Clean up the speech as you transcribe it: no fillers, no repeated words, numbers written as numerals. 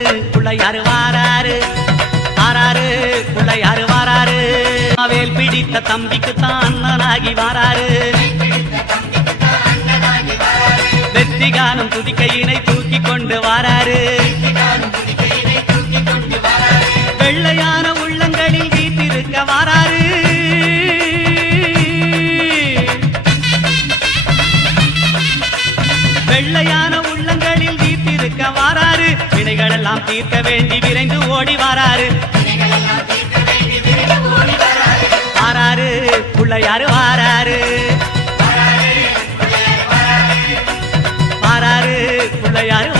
பிள்ளையாரு வாராரு வாராரு பிள்ளையாரு வாராரு வேல் பிடித்த தம்பிக்கு தான் அண்ணனாகி வாராரு வெற்றி காணும் துதிக்கையினை தூக்கி கொண்டு வாராரு வெள்ளையான உள்ளங்களில் வீட்டிருக்க வாராரு வெள்ளையான உள்ளங்களில் வீட்டிருக்க வாராரு வினைகள் எல்லாம் தீர்க்க வேண்டி விரைந்து ஓடி வாராரு வாராரு பிள்ளையாரு வாராரு வாராரு பிள்ளையாரு